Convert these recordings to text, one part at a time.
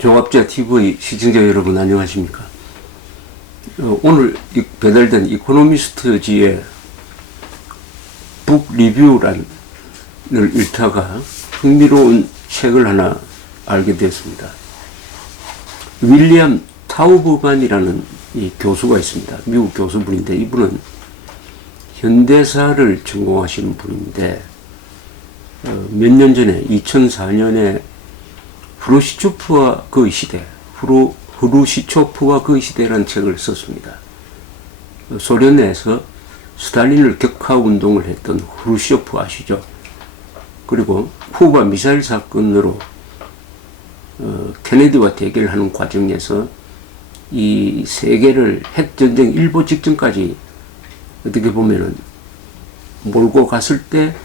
종합자 TV 시청자 여러분 안녕하십니까? 오늘 배달된 이코노미스트지의 북 리뷰란을 읽다가 흥미로운 책을 하나 알게 되었습니다. 윌리엄 타우브만이라는 이 교수가 있습니다. 미국 교수분인데 이분은 현대사를 전공하시는 분인데 몇 년 전에 2004년에 후르시초프와 그의 시대, 후르시초프와 그의 시대라는 책을 썼습니다. 소련 내에서 스탈린을 격하 운동을 했던 후르시초프 아시죠? 그리고 쿠바 미사일 사건으로 케네디와 대결하는 과정에서 이 세계를 핵전쟁 일보 직전까지 어떻게 보면은 몰고 갔을 때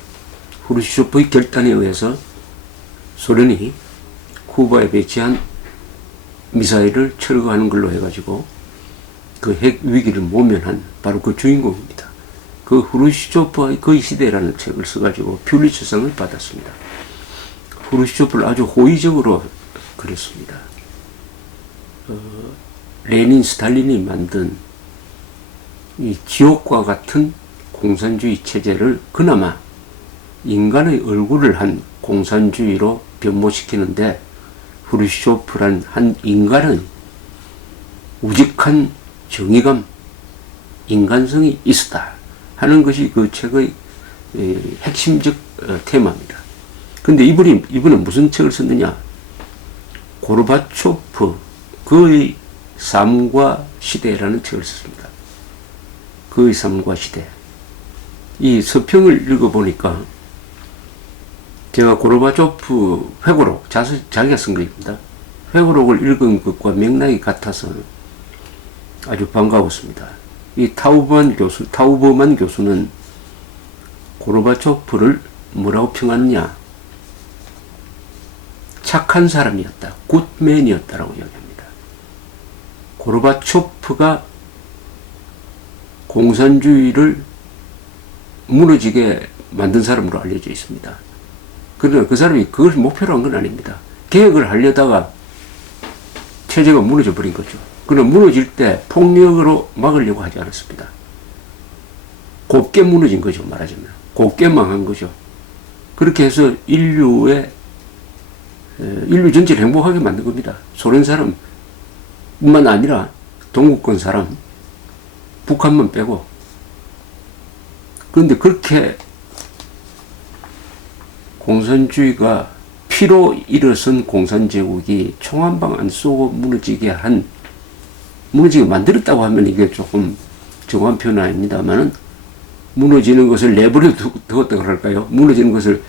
후르시초프의 결단에 의해서 소련이 쿠바에 배치한 미사일을 철거하는 걸로 해가지고 그 핵 위기를 모면한 바로 그 주인공입니다. 그 후르시초프의 그의 시대라는 책을 써가지고 퓰리처상을 받았습니다. 후르시초프를 아주 호의적으로 그렸습니다. 레닌, 스탈린이 만든 이 지옥과 같은 공산주의 체제를 그나마 인간의 얼굴을 한 공산주의로 변모시키는데 후르시초프란 한 인간은 우직한 정의감, 인간성이 있었다 하는 것이 그 책의 핵심적 테마입니다. 근데 이분은 무슨 책을 썼느냐? 고르바초프, 그의 삶과 시대라는 책을 썼습니다. 그의 삶과 시대. 이 서평을 읽어보니까 제가 고르바초프 회고록, 자기가 쓴 것입니다. 회고록을 읽은 것과 맥락이 같아서 아주 반가웠습니다. 이 타우버만 교수는 고르바초프를 뭐라고 평하느냐? 착한 사람이었다. 굿맨이었다라고 이야기합니다. 고르바초프가 공산주의를 무너지게 만든 사람으로 알려져 있습니다. 그러나 그 사람이 그걸 목표로 한 건 아닙니다. 개혁을 하려다가 체제가 무너져 버린 거죠. 그러나 무너질 때 폭력으로 막으려고 하지 않았습니다. 곱게 무너진 거죠, 말하자면. 곱게 망한 거죠. 그렇게 해서 인류 전체를 행복하게 만든 겁니다. 소련 사람뿐만 아니라 동구권 사람, 북한만 빼고. 그런데 그렇게 공산주의가 피로 일어선 공산제국이 총 한 방 안 쏘고 무너지게 만들었다고 하면 이게 조금 정확한 표현 아닙니다만은 무너지는 것을 내버려 두었다고 할까요? 무너지는 것을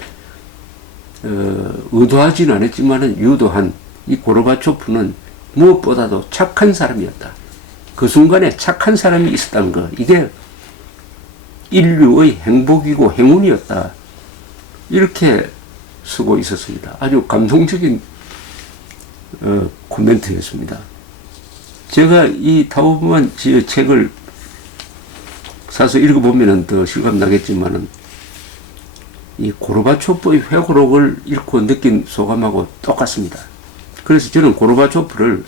의도하지는 않았지만은 유도한 이 고르바초프는 무엇보다도 착한 사람이었다. 그 순간에 착한 사람이 있었다는 것, 이게 인류의 행복이고 행운이었다. 이렇게 쓰고 있었습니다. 아주 감동적인 코멘트였습니다. 제가 이 타우브만 책을 사서 읽어보면 더 실감 나겠지만은 이 고르바초프의 회고록을 읽고 느낀 소감하고 똑같습니다. 그래서 저는 고르바초프를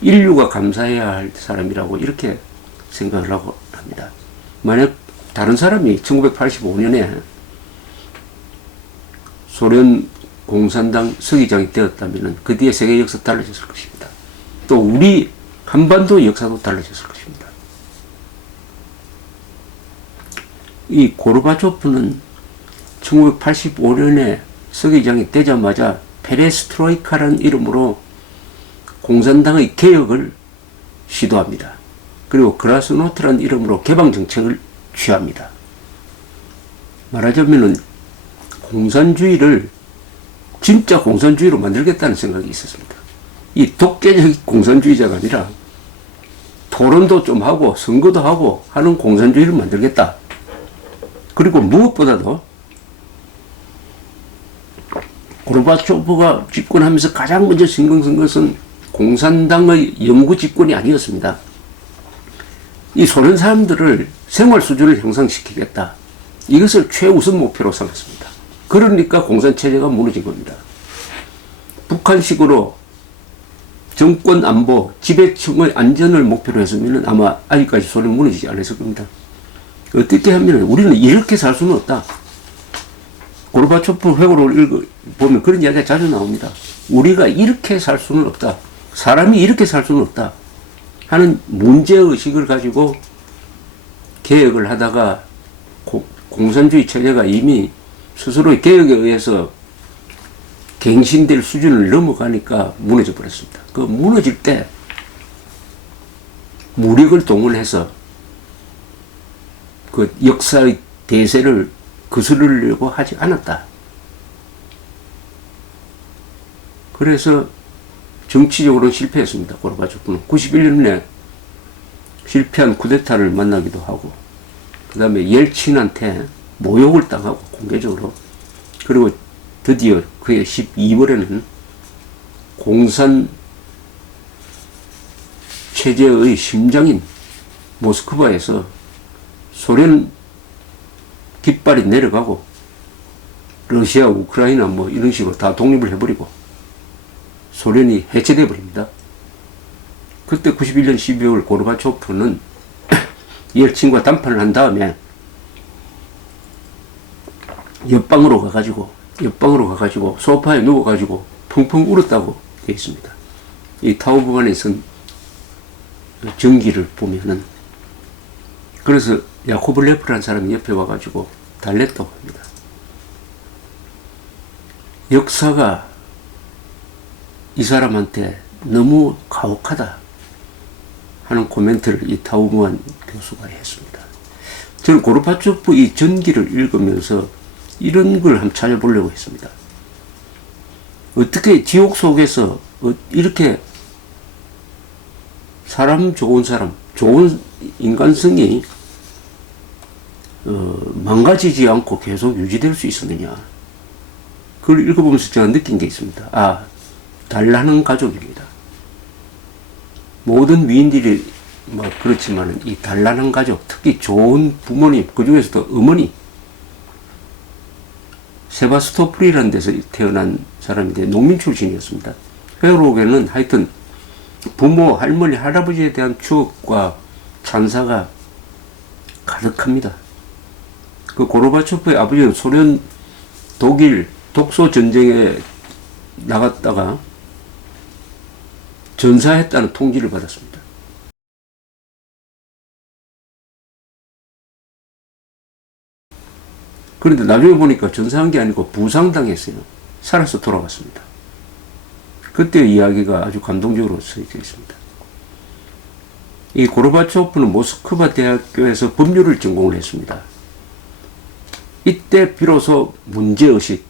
인류가 감사해야 할 사람이라고 이렇게 생각을 하고 합니다. 만약 다른 사람이 1985년에 소련 공산당 서기장이 되었다면 그 뒤에 세계 역사 달라졌을 것입니다. 또 우리 한반도 역사도 달라졌을 것입니다. 이 고르바초프는 1985년에 서기장이 되자마자 페레스트로이카라는 이름으로 공산당의 개혁을 시도합니다. 그리고 그라스노트라는 이름으로 개방정책을 취합니다. 말하자면은 공산주의를 진짜 공산주의로 만들겠다는 생각이 있었습니다. 이 독재적 공산주의자가 아니라 토론도 좀 하고 선거도 하고 하는 공산주의를 만들겠다. 그리고 무엇보다도 고르바초프가 집권하면서 가장 먼저 신경 쓴 것은 공산당의 영구 집권이 아니었습니다. 이 소련 사람들을 생활 수준을 향상시키겠다. 이것을 최우선 목표로 삼았습니다. 그러니까 공산체제가 무너진 겁니다. 북한식으로 정권 안보, 지배층의 안전을 목표로 했으면 아마 아직까지 소련 무너지지 않았을 겁니다. 어떻게 하면 우리는 이렇게 살 수는 없다. 고르바초프 회고록을 보면 그런 이야기가 자주 나옵니다. 우리가 이렇게 살 수는 없다. 사람이 이렇게 살 수는 없다. 하는 문제의식을 가지고 개혁을 하다가 공산주의 체제가 이미 스스로의 개혁에 의해서 갱신될 수준을 넘어가니까 무너져 버렸습니다. 그 무너질 때 무력을 동원해서 그 역사의 대세를 거스르려고 하지 않았다. 그래서 정치적으로 실패했습니다. 고르바초프는 91년에 실패한 쿠데타를 만나기도 하고, 그 다음에 옐친한테 모욕을 당하고 공개적으로, 그리고 드디어 그해 12월에는 공산 체제의 심장인 모스크바에서 소련 깃발이 내려가고 러시아, 우크라이나 뭐 이런 식으로 다 독립을 해버리고 소련이 해체돼 버립니다. 그때 91년 12월 고르바초프는 옐친과 담판을 한 다음에 옆방으로 가가지고 소파에 누워가지고 펑펑 울었다고 되어 있습니다. 이 타우브만에 쓴 전기를 보면은, 그래서 야코블레프라는 사람이 옆에 와가지고 달랬다고 합니다. 역사가 이 사람한테 너무 가혹하다 하는 코멘트를 이 타우브만 교수가 했습니다. 저는 고르바초프 이 전기를 읽으면서 이런 걸 한번 찾아보려고 했습니다. 어떻게 지옥 속에서 이렇게 좋은 인간성이 망가지지 않고 계속 유지될 수 있었느냐. 그걸 읽어보면서 제가 느낀 게 있습니다. 아, 단란한 가족입니다. 모든 위인들이 뭐 그렇지만 이 단란한 가족, 특히 좋은 부모님, 그 중에서도 어머니, 세바스토폴이라는 데서 태어난 사람인데 농민 출신이었습니다. 회로록에는 하여튼 부모, 할머니, 할아버지에 대한 추억과 찬사가 가득합니다. 그 고르바초프의 아버지는 소련, 독일, 독소 전쟁에 나갔다가 전사했다는 통지를 받았습니다. 그런데 나중에 보니까 전사한 게 아니고 부상당했어요. 살아서 돌아왔습니다. 그때의 이야기가 아주 감동적으로 쓰여져 있습니다. 이 고르바초프는 모스크바 대학교에서 법률을 전공을 했습니다. 이때 비로소 문제의식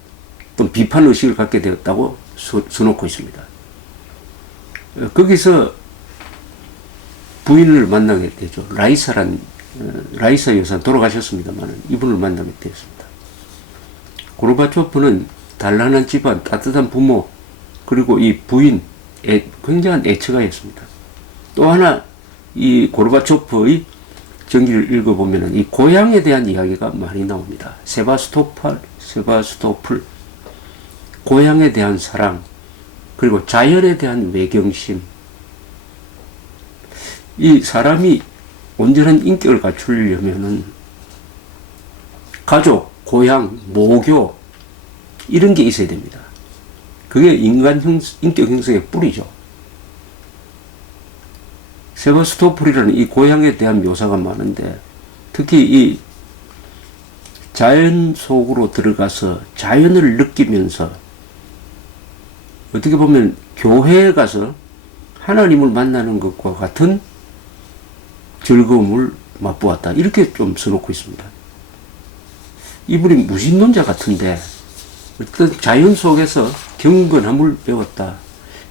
또는 비판의식을 갖게 되었다고 써놓고 있습니다. 거기서 부인을 만나게 되죠. 라이사 여사 돌아가셨습니다만 이분을 만나게 되었습니다. 고르바초프는 단란한 집안, 따뜻한 부모, 그리고 이 부인, 굉장한 애처가였습니다. 또 하나 이 고르바초프의 전기를 읽어보면 이 고향에 대한 이야기가 많이 나옵니다. 세바스토폴, 고향에 대한 사랑, 그리고 자연에 대한 외경심. 이 사람이 온전한 인격을 갖추려면은 가족, 고향, 모교 이런 게 있어야 됩니다. 그게 인간 인격 형성의 뿌리죠. 세바스토폴이라는 이 고향에 대한 묘사가 많은데, 특히 이 자연 속으로 들어가서 자연을 느끼면서 어떻게 보면 교회에 가서 하나님을 만나는 것과 같은 즐거움을 맛보았다. 이렇게 좀 써놓고 있습니다. 이분이 무신론자 같은데 어떤 자연 속에서 경건함을 배웠다.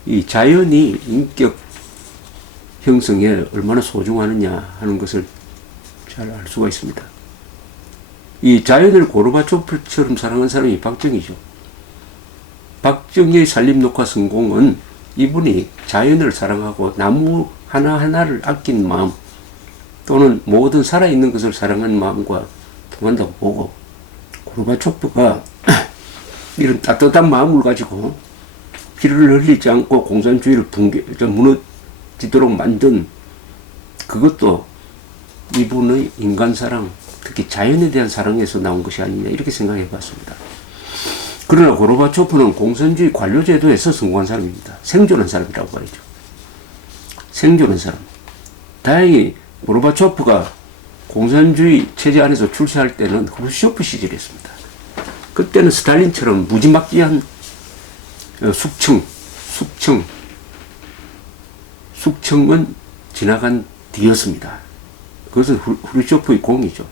이 자연이 인격 형성에 얼마나 소중하느냐 하는 것을 잘 알 수가 있습니다. 이 자연을 고르바초프처럼 사랑한 사람이 박정희죠. 박정희의 산림녹화 성공은 이분이 자연을 사랑하고 나무 하나하나를 아낀 마음, 또는 모든 살아있는 것을 사랑하는 마음과 통한다고 보고, 고르바초프가 이런 따뜻한 마음을 가지고 피를 흘리지 않고 공산주의를 무너지도록 만든 그것도 이분의 인간 사랑, 특히 자연에 대한 사랑에서 나온 것이 아니냐 이렇게 생각해 봤습니다. 그러나 고르바초프는 공산주의 관료제도에서 성공한 사람입니다. 생존한 사람이라고 말이죠. 생존한 사람. 다행히 고르바초프가 공산주의 체제 안에서 출세할 때는 후르시초프 시절이었습니다. 그때는 스탈린처럼 무지막지한 숙청은 지나간 뒤였습니다. 그것은 후르시초프의 공이죠.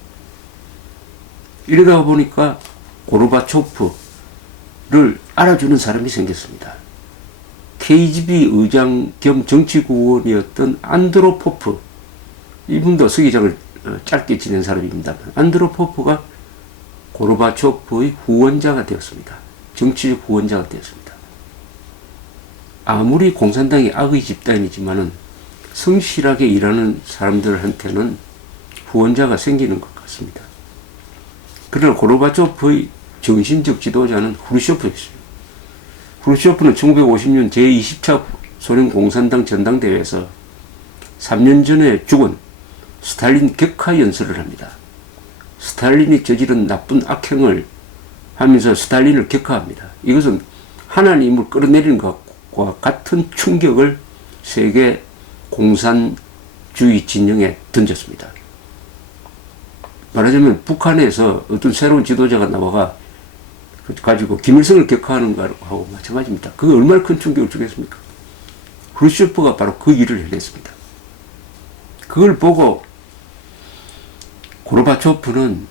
이러다 보니까 고르바초프를 알아주는 사람이 생겼습니다. KGB 의장 겸 정치구원이었던 안드로포프, 이분도 서기장을 짧게 지낸 사람입니다. 안드로포프가 고르바초프의 후원자가 되었습니다. 정치적 후원자가 되었습니다. 아무리 공산당이 악의 집단이지만은 성실하게 일하는 사람들한테는 후원자가 생기는 것 같습니다. 그러나 고르바초프의 정신적 지도자는 후르시초프였습니다. 후르시초프는 1950년 제20차 소련 공산당 전당대회에서 3년 전에 죽은 스탈린 격하 연설을 합니다. 스탈린이 저지른 나쁜 악행을 하면서 스탈린을 격하합니다. 이것은 하나님을 끌어내리는 것과 같은 충격을 세계 공산주의 진영에 던졌습니다. 말하자면 북한에서 어떤 새로운 지도자가 나와가 가지고 김일성을 격하하는 거하고 마찬가지입니다. 그게 얼마나 큰 충격을 주겠습니까? 후르시초프가 바로 그 일을 해냈습니다. 그걸 보고 고르바초프는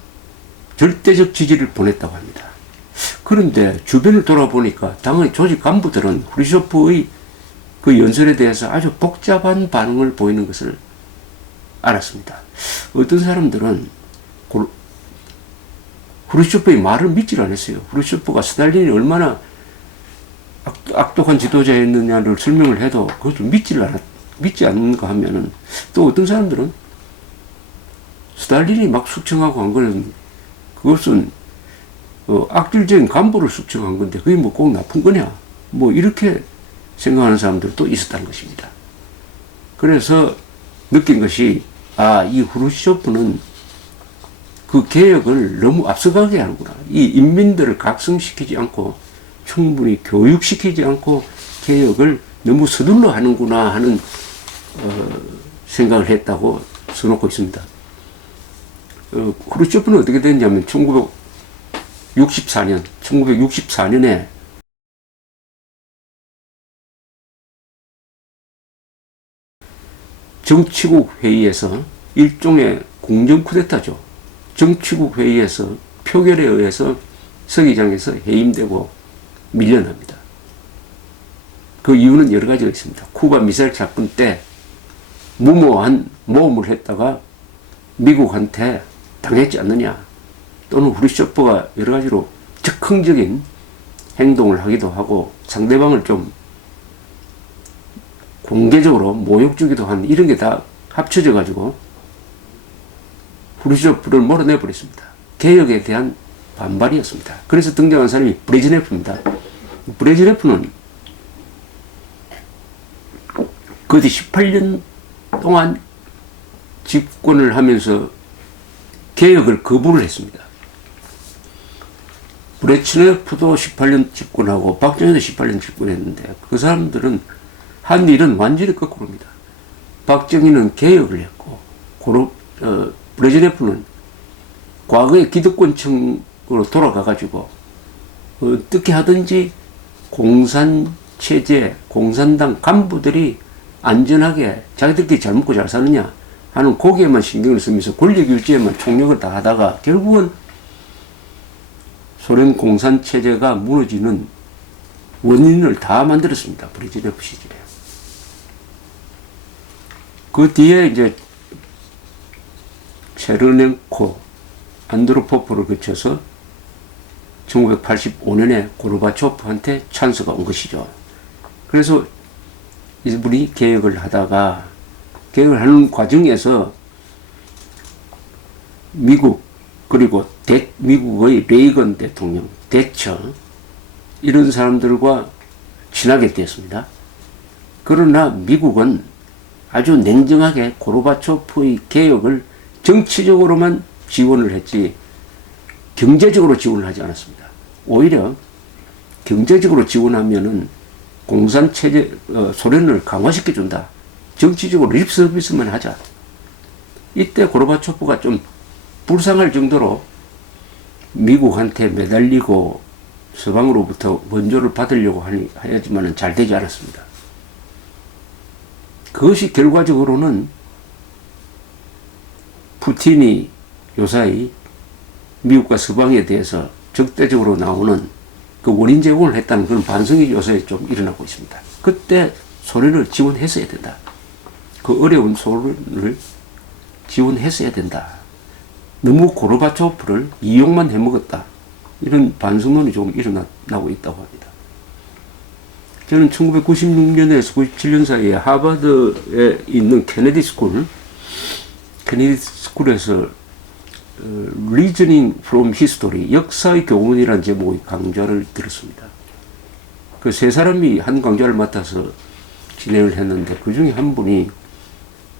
절대적 지지를 보냈다고 합니다. 그런데 주변을 돌아보니까 당의 조직 간부들은 후르시초프의 그 연설에 대해서 아주 복잡한 반응을 보이는 것을 알았습니다. 어떤 사람들은 후르시초프의 말을 믿질 않았어요. 후르시초프가 스탈린이 얼마나 악독한 지도자였느냐를 설명을 해도 그것을 믿지 않는가 하면은, 또 어떤 사람들은 스탈린이 막 숙청하고 한 거는 그것은 악질적인 간부를 숙청한 건데 그게 뭐 꼭 나쁜 거냐, 뭐 이렇게 생각하는 사람들도 있었다는 것입니다. 그래서 느낀 것이, 이 후르시초프는 그 개혁을 너무 앞서가게 하는구나. 이 인민들을 각성시키지 않고 충분히 교육시키지 않고 개혁을 너무 서둘러 하는구나 하는 생각을 했다고 써놓고 있습니다. 후르시초프는 어떻게 됐냐면 1964년에 정치국 회의에서, 일종의 궁정 쿠데타죠. 정치국 회의에서 표결에 의해서 서기장에서 해임되고 밀려납니다. 그 이유는 여러 가지가 있습니다. 쿠바 미사일 사건 때 무모한 모험을 했다가 미국한테 당했지 않느냐, 또는 후르시초프가 여러 가지로 적극적인 행동을 하기도 하고 상대방을 좀 공개적으로 모욕 주기도 한, 이런 게 다 합쳐져 가지고 후르시초프를 몰아내 버렸습니다. 개혁에 대한 반발이었습니다. 그래서 등장한 사람이 브레즈네프입니다. 브레즈네프는 그 뒤 18년 동안 집권을 하면서 개혁을 거부를 했습니다. 브레즈네프도 18년 집권하고 박정희도 18년 집권했는데 그 사람들은 한 일은 완전히 거꾸로입니다. 박정희는 개혁을 했고 브레즈네프는 과거의 기득권층으로 돌아가가지고 어떻게 하든지 공산체제, 공산당 간부들이 안전하게 자기들끼리 잘 먹고 잘 사느냐 하는 거기에만 신경을 쓰면서 권력 유지에만 총력을 다 하다가 결국은 소련 공산체제가 무너지는 원인을 다 만들었습니다. 브레즈네프 시절에. 그 뒤에 이제 체르넨코, 안드로포프를 거쳐서 1985년에 고르바초프한테 찬스가 온 것이죠. 그래서 이분이 개혁을 하다가, 개혁을 하는 과정에서 미국, 그리고 미국의 레이건 대통령, 대처, 이런 사람들과 친하게 되었습니다. 그러나 미국은 아주 냉정하게 고르바초프의 개혁을 정치적으로만 지원을 했지 경제적으로 지원을 하지 않았습니다. 오히려 경제적으로 지원하면은 공산체제, 소련을 강화시켜준다. 정치적으로 립서비스만 하자. 이때 고르바초프가 좀 불쌍할 정도로 미국한테 매달리고 서방으로부터 원조를 받으려고 하지만은 잘 되지 않았습니다. 그것이 결과적으로는 푸틴이 요사이 미국과 서방에 대해서 적대적으로 나오는 그 원인 제공을 했다는 그런 반성이 요새 좀 일어나고 있습니다. 그때 소련을 지원했어야 된다. 그 어려운 소련을 지원했어야 된다. 너무 고르바초프를 이용만 해먹었다. 이런 반성론이 조금 일어나고 있다고 합니다. 저는 1996년에서 97년 사이에 하버드에 있는 케네디 스쿨에서 Reasoning from History, 역사의 교훈이라는 제목의 강좌를 들었습니다. 그 세 사람이 한 강좌를 맡아서 진행을 했는데 그 중에 한 분이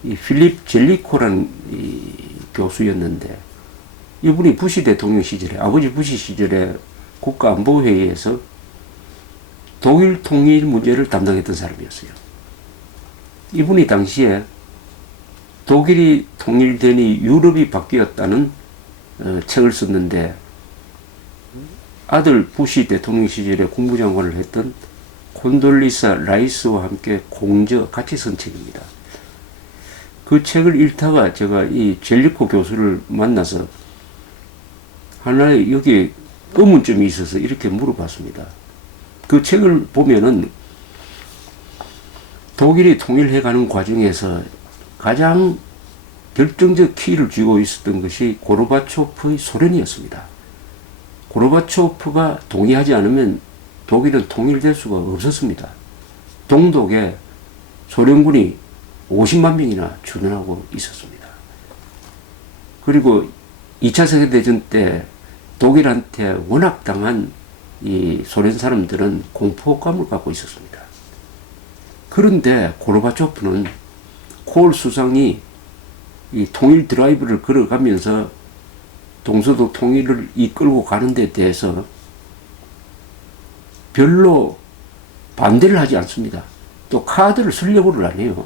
이 필립 젤리코라는 이 교수였는데 이분이 부시 대통령 시절에, 아버지 부시 시절에 국가안보회의에서 독일 통일 문제를 담당했던 사람이었어요. 이분이 당시에 독일이 통일되니 유럽이 바뀌었다는 책을 썼는데 아들 부시 대통령 시절에 국무장관을 했던 콘돌리사 라이스와 함께 같이 쓴 책입니다. 그 책을 읽다가 제가 이 젤리코 교수를 만나서 하나의 여기 의문점이 있어서 이렇게 물어봤습니다. 그 책을 보면은 독일이 통일해가는 과정에서 가장 결정적 키를 쥐고 있었던 것이 고르바초프의 소련이었습니다. 고르바초프가 동의하지 않으면 독일은 통일될 수가 없었습니다. 동독에 소련군이 50만 명이나 주둔하고 있었습니다. 그리고 2차 세계대전 때 독일한테 워낙 당한 이 소련 사람들은 공포감을 갖고 있었습니다. 그런데 고르바초프는 콜 수상이 이 통일 드라이브를 걸어가면서 동서독 통일을 이끌고 가는 데 대해서 별로 반대를 하지 않습니다. 또 카드를 쓰려고를 안 해요.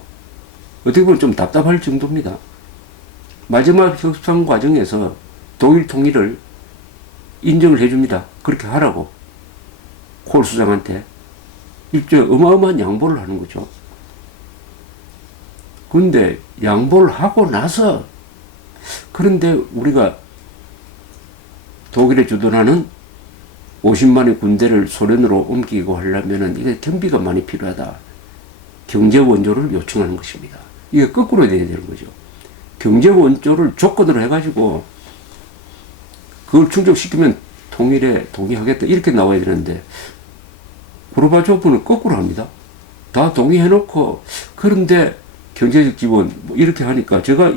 어떻게 보면 좀 답답할 정도입니다. 마지막 협상 과정에서 독일 통일을 인정을 해줍니다. 그렇게 하라고 콜 수장한테 일종의 어마어마한 양보를 하는 거죠. 그런데 양보를 하고 나서 그런데 우리가 독일에 주둔하는 50만의 군대를 소련으로 옮기고 하려면은 이게 경비가 많이 필요하다. 경제 원조를 요청하는 것입니다. 이게 거꾸로 돼야 되는 거죠. 경제 원조를 조건으로 해가지고 그걸 충족시키면 통일에 동의하겠다 이렇게 나와야 되는데 고르바초프는 거꾸로 합니다. 다 동의해놓고 그런데 경제적 지원 뭐 이렇게 하니까 제가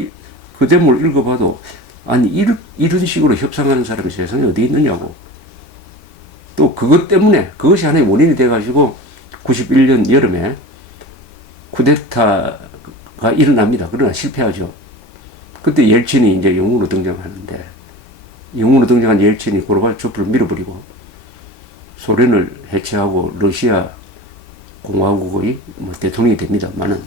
그 대목을 읽어봐도 아니 이런 식으로 협상하는 사람이 세상에 어디 있느냐고. 또 그것 때문에 그것이 하나의 원인이 돼가지고 91년 여름에 쿠데타가 일어납니다. 그러나 실패하죠. 그때 옐친이 이제 영웅으로 등장하는데 영웅으로 등장한 옐친이 고르바초프를 밀어버리고 소련을 해체하고 러시아 공화국의 대통령이 됩니다만은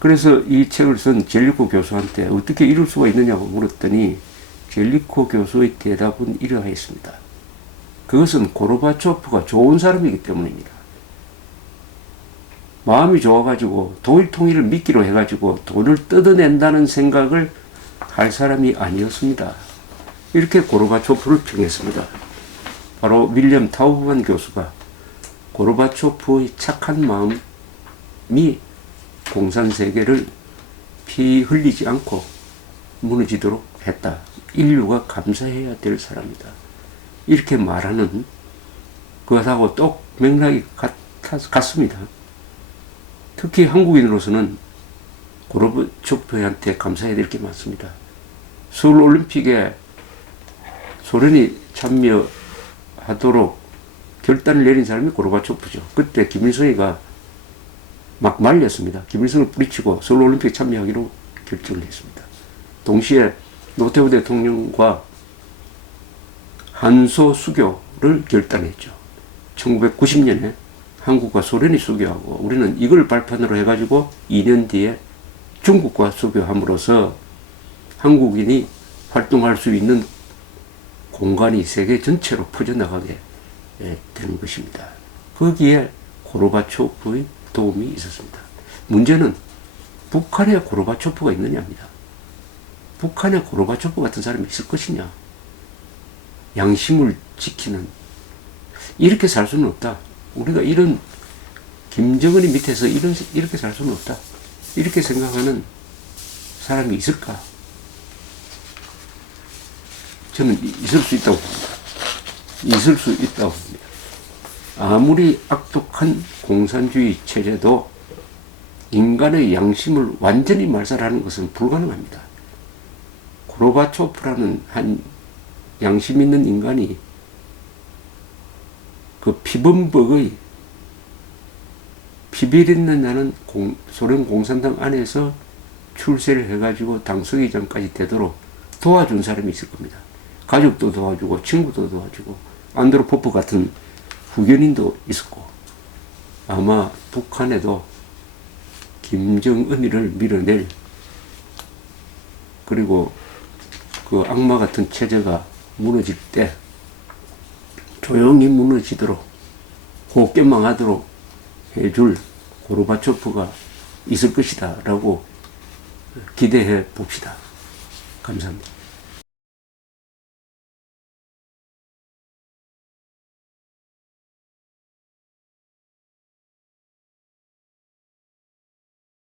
그래서 이 책을 쓴 젤리코 교수한테 어떻게 이럴 수가 있느냐고 물었더니 젤리코 교수의 대답은 이러하였습니다. 그것은 고르바초프가 좋은 사람이기 때문입니다. 마음이 좋아가지고 독일 통일을 미끼로 해가지고 돈을 뜯어낸다는 생각을 할 사람이 아니었습니다. 이렇게 고르바초프를 평했습니다. 바로 윌리엄 타우브만 교수가 고르바초프의 착한 마음이 공산세계를 피 흘리지 않고 무너지도록 했다. 인류가 감사해야 될 사람이다. 이렇게 말하는 그것하고 똑 맥락이 같습니다. 특히 한국인으로서는 고르바초프한테 감사해야 될 게 많습니다. 서울올림픽에 소련이 참여하도록 결단을 내린 사람이 고르바초프죠. 그때 김일성이가 막 말렸습니다. 김일성을 뿌리치고 서울올림픽에 참여하기로 결정을 했습니다. 동시에 노태우 대통령과 한소 수교를 결단했죠. 1990년에 한국과 소련이 수교하고 우리는 이걸 발판으로 해가지고 2년 뒤에 중국과 수교함으로써 한국인이 활동할 수 있는 공간이 세계 전체로 퍼져나가게 되는 것입니다. 거기에 고르바초프의 도움이 있었습니다. 문제는 북한에 고르바초프가 있느냐입니다. 북한에 고르바초프 같은 사람이 있을 것이냐. 양심을 지키는, 이렇게 살 수는 없다. 우리가 이런 김정은이 밑에서 이렇게 살 수는 없다. 이렇게 생각하는 사람이 있을까? 저는 있을 수 있다고 봅니다. 있을 수 있다고 봅니다. 아무리 악독한 공산주의 체제도 인간의 양심을 완전히 말살하는 것은 불가능합니다. 고르바초프라는 한 양심 있는 인간이 그 피범벅의 피비린내 나는 소련 공산당 안에서 출세를 해가지고 당서기장까지 되도록 도와준 사람이 있을 겁니다. 가족도 도와주고 친구도 도와주고 안드로포프 같은 후견인도 있었고, 아마 북한에도 김정은이를 밀어낼, 그리고 그 악마 같은 체제가 무너질 때 조용히 무너지도록 호흡개망하도록 해줄 고르바초프가 있을 것이다 라고 기대해 봅시다. 감사합니다.